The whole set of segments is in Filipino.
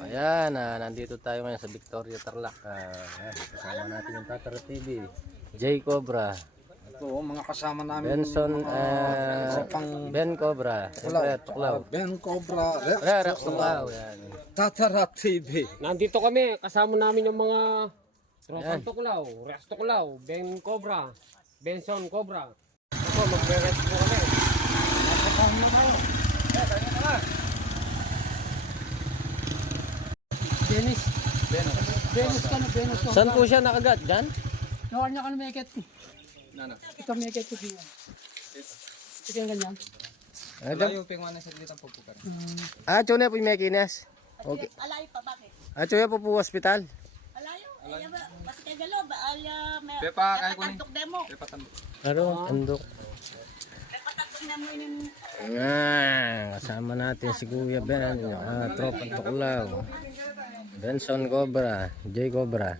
Ayan, nandito tayo ngayon sa Victoria, Tarlac. Kasama natin yung Tatara TV, J Cobra, ito mga kasama namin, Benson, Ben Cobra, siyempre Tuklaw, Ben Cobra, Rex Tuklaw. Tatara TV. Nandito kami, kasama namin yung mga Rosan Tuklaw, Rex Tuklaw, Ben Cobra, Benson Cobra. Ako, magre-rest po kami. Dennis. Dennis ka na, Dennis. Saan po siya nakagat? Diyan? Nakuha niya ka na meket. Ito meket ko siya. Ito yung ganyan. Malayo pingwan na sa dito po po. Chone po yung Mekinas. Okay. Alayo pa, bakit? Chone po po hospital. Alayo? Basta kay Galo, may Pepa, kaya ko ni. patantok demo. Pepa tandok. Ano? Andok. May patantok na mo yun. Kasama natin si Kuya Ben, Tropa Tuklaw, Benson Cobra, J Cobra.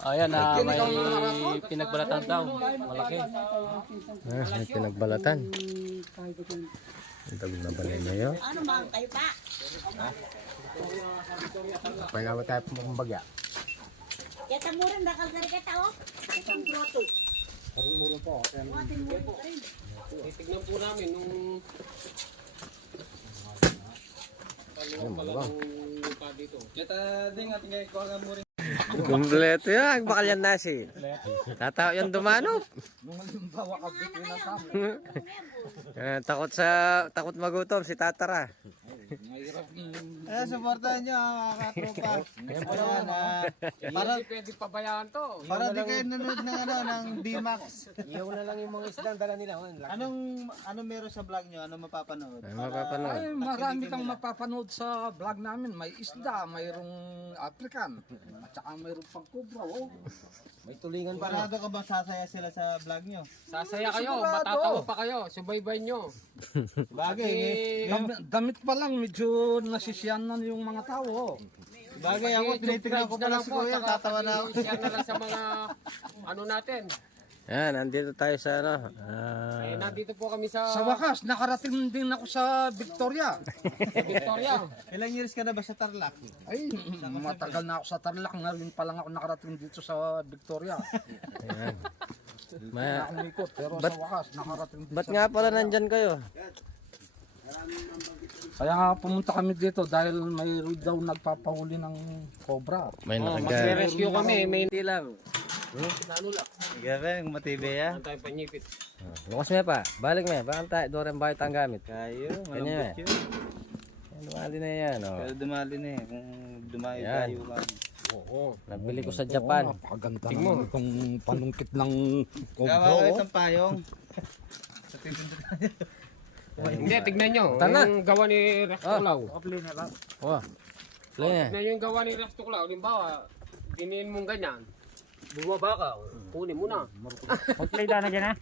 Ayan, may pinagbalatan daw, malaki. May pinagbalatan. Ang na ba niya yun? Ano mga kayo pa? Pagkawa tayo pumakumbagya. Kaya tamurin, nakalgari kita oh. Itong grotto. Titignan po namin nung palang lupa dito. Kita din ating kay ko mo rin. Kompleto yan, bakal yan nasi. Tatao yan dumanop. Nung halimbawa ka bitin na sa Takot magutom si Tatara. mahirap. Suportahan nyo mga katropa. Para pwede pabayaan to. Para di kayo nanood ng ng D-Max. Iyaw na lang yung mga isdang dala nila. Anong meron sa vlog nyo? Anong mapapanood? Ay, mapapanood. Ay, marami kang mapapanood sa vlog namin. May isda, mayroong African, at saka mayroong pagkubra. Oh. May tulingan pa. Parado ka ba sasaya sila sa vlog nyo? Sasaya kayo, Sigurado. matatawa pa kayo, subaybay nyo. Bagay, Damit pa lang, medyo nasisiyanan yung mga tao. Oh. bagay ako, tinitignan ko pala si Kuya, tatawa na ako. Share na lang sa mga ano natin. Yan, nandito tayo sa Nandito po kami sa Sa wakas, nakarating din ako sa Victoria. Victoria. Ilang years ka na ba sa Tarlac? Ay, matagal na ako sa Tarlac. Ngayon pa lang ako nakarating dito sa Victoria. Ayan. May akong ikot, pero Ba't- sa wakas, nakarating dito Ba't nga pala nandyan kayo? Kaya nga pumunta kami dito dahil may daw nagpapahuli ng cobra. May Magre-rescue kami, may Hindi lang. Gabi, matibay ya. tayo panyipit. Lukas mo pa. Balik mo. Bakit tayo? Doon bakit ang gamit? Kayo, Ganyan. malambot yun. Dumali na yan. Oh. Pero dumali na eh, kung dumayo Yan. tayo ka. Oo. Nabili ko sa Japan. Napakaganda naman itong panungkit ng cobra. Gawa ka Oh. isang payong. Hindi, tignan nyo. Tana. Yung gawa ni Rex Tuklaw. Oh. Play na. Tignan nyo yung gawa ni Rex Tuklaw. Halimbawa, diniin mong ganyan. Bumaba ka. Kunin mo na. Play na dyan ha.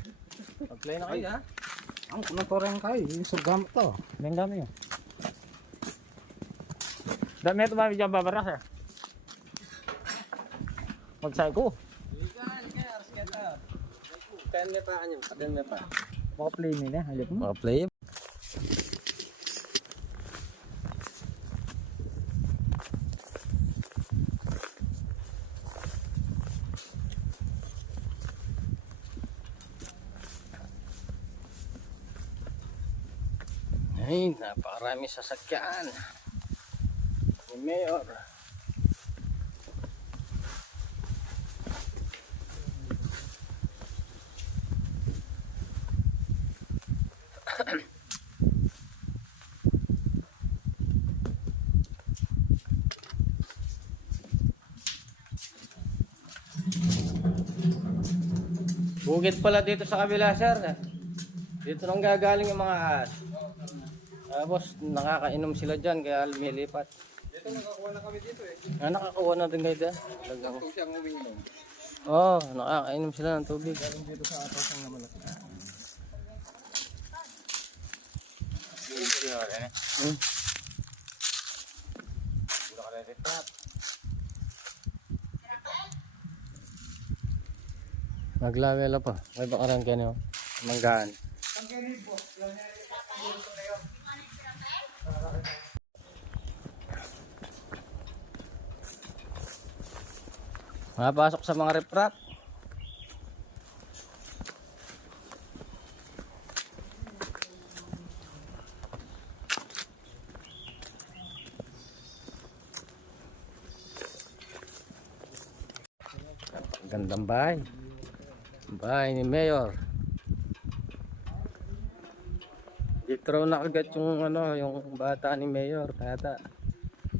Play na kayo ha. Ang kunotoreng kayo, yung surgam to. Ang dami yun. Dami ito ba dyan babaras eh? Magsay ko. Ten me pa kanya, ten me pa. Maka-play nila. Halip mo. Maka-play. Ay, napakarami sasakyan. Ni Mayor. Bukid pala dito sa kabila, sir. Dito nang gagaling yung mga ahas. Tapos nakakainom sila dyan kaya lumilipat. Dito nakakuha na kami dito eh. Nakakakuha na din kayo dyan. Ito siyang umiinom. Oo, nakakainom sila ng tubig. Dito sa ato sang naman na. Maglawela pa. May bakaran kayo. Manggaan. Mapasok sa mga riprap. Gandang bahay. Bahay ni Mayor. Dito raw nakagat yung ano, yung bata ni Mayor. Ata.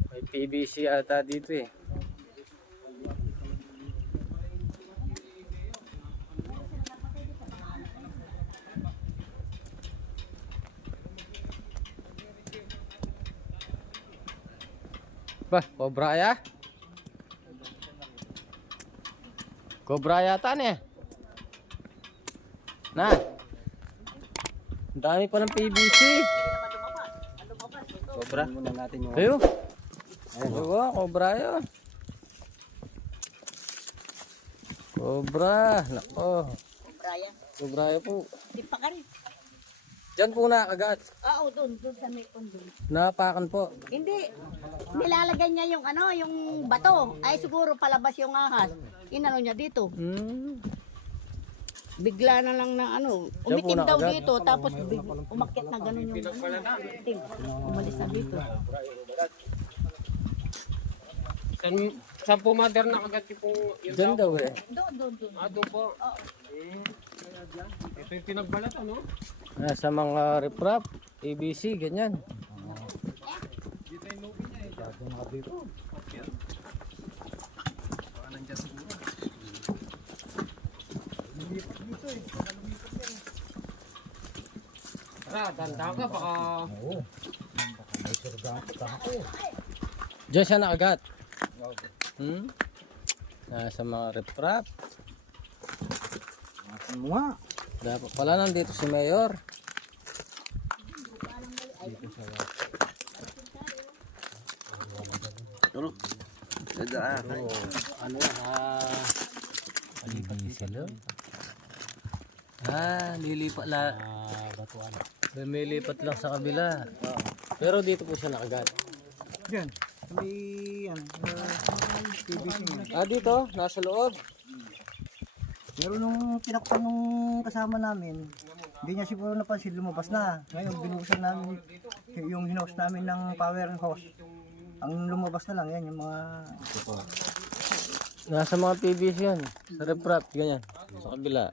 May PVC ata dito eh. Bah, cobra ya? Cobra yata na eh. Na. Ang dami pa ng PVC. Cobra. Muna natin yung ayo. Ayun, cobra yun. Cobra. Nako. Brian, Cobra yun po. di pa ka rin. Diyan po nakagat. Oo, doon sa may kondo. Napakan po. Hindi. Nilalagay niya yung ano, yung bato. Ay siguro palabas yung ahas. Inano niya dito. Bigla na lang na ano, umitim daw nakagat. dito tapos umakyat na ganun yung itim. Umalis na dito. Saan po mother nakagat yung Diyan daw eh. Doon. doon po. Ito yung pinagbalat ano? Sa mga riprap, PVC, ganyan. Tara, tanda ka baka... Diyan siya nakagat. Nasa mga riprap. Dapat pala nandito si Mayor. Lilipat lang. Lumilipat lang sa kabila. Pero dito po siya nakagat. Yan. May yan. PVC mo. Dito, nasa loob. Pero nung tinakpan nung kasama namin, hindi niya siguro napansin, lumabas na. Ngayon, binuhusan namin, yung hinos namin ng power hose. Ang lumabas na lang, yan, yung mga... Nasa mga PVC yan. Sa riprap, ganyan. Sa kabila.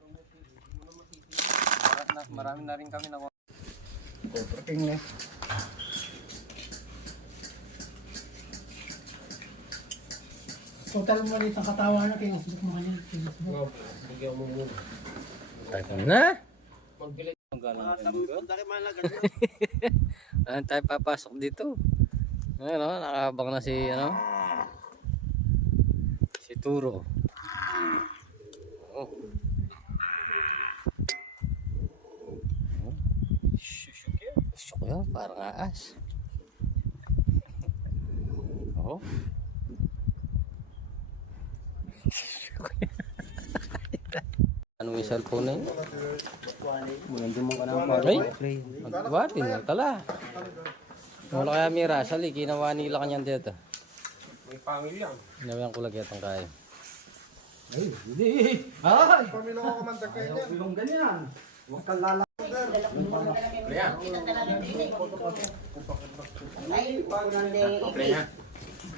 Marami na rin kami nakuha. Tingnan. Total mo ulit ang katawan na kinasbuk mo kanyan. Bigyan mo muna. Tayo na. Magbili. Ano tayo papasok dito? Ano, nakahabang na si ano? Si Turo. Oh. Shuk yun, parang aas. Oh. Anong yung cellphone na yun? Ay, magwatin na tala. Wala kaya mira, sali, ginawa nila kanyan dito. May pamilya. Ginawa ko lagi itong kaya.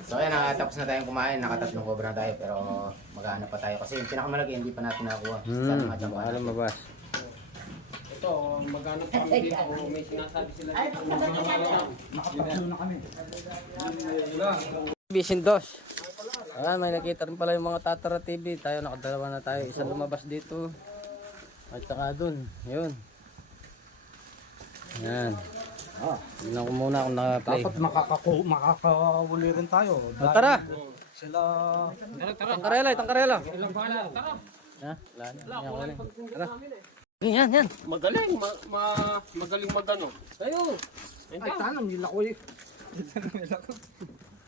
So ayan, tapos na tayong kumain, nakatatlong cobra na tayo pero maghahanap pa tayo kasi yung pinakamalaki hindi pa natin nakakuha. Sana matyampahan Alam natin. mo ba? Ito, maghanap kami dito kung may sinasabi sila dito. Bisin dos. May nakita rin pala yung mga Tatara TV. Tayo nakadalawa na tayo. Isa lumabas dito. At saka dun. Yun. Yan. Tignan ko muna kung naka-play. Dapat makakahuli rin tayo. Tara! Sila... Tangkarela, tangkarela. Ilang bala. Tara. Ha? Wala na. Wala, Yan, wala wala. yung pagkundi Tara. namin eh. Yan, yan. Magaling. Magaling magano. Tayo. Ay, tanong, nila ko eh.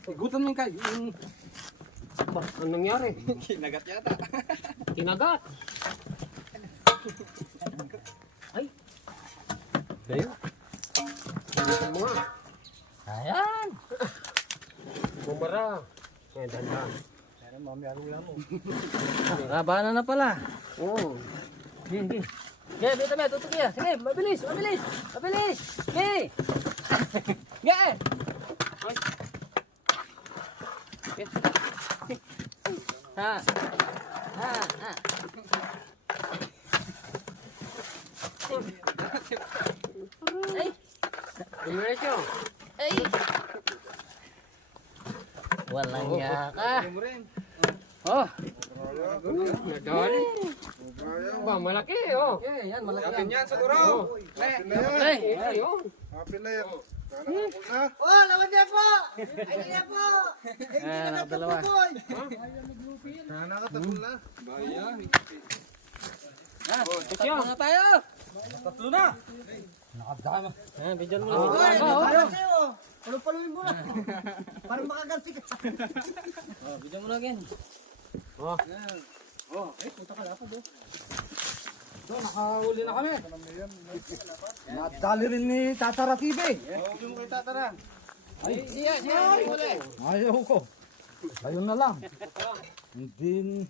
Igutan mo kayo. Anong nangyari? Kinagat yata. Kinagat. Ayun. Ayun mo nga. Ayan. Bumara. Ngayon, dahan-dahan. Labanan na pala. Oo. Sige, dito na, tutok yan. Sige, mabilis, mabilis, mabilis. Sige. Sige. Ha. Ha, ha. Ay, Dumiretso. ay. Walang yaka. Oh, Nadali. Ba, malaki, oh. okay, yan, malaki yan. Oh. Ay, Ayun. Ayan, nakadalawa. Ito. Tatlo na tayo. Tatlo na. Nakadama. Ayan, bidyan mo. Paluin mo na. Para makaganti ka. Bidyan mo na again. Nakahuli na kami. Nadali rin ni Tatara TV. Ayaw ko. Ayun na lang. Hindi.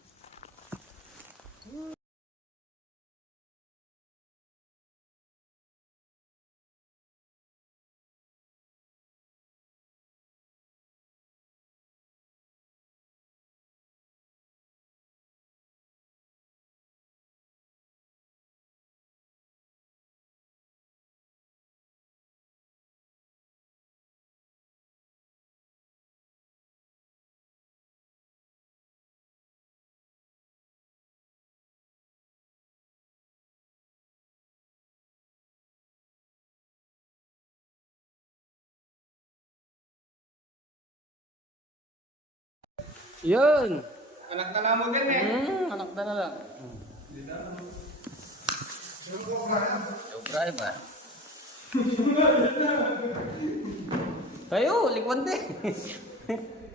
Yun. Anak na lang mo din eh. Anak na lang. Sobra ba? Kayo, likwante.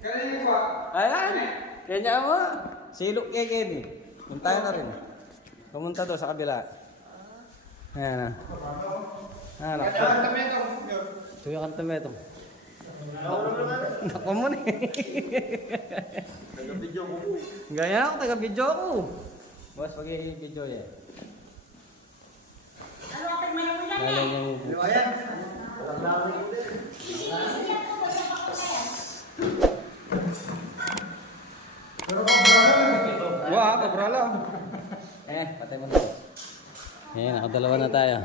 Kanya ba? Ayan. Kanya mo. Silok kay Kenny. Puntahan na rin. Pumunta doon sa kabila. Ayan na. Ah, nakita. Tuyo kantameto. Nako mo na eh. Taga-video ko po. Gaya ako, taga-video ako. Boss, pag-i-video yan. Ano ating mayroon yan Ayan yung... Wah, kabrala. Patay mo na. Ayan, nakadalawa na tayo.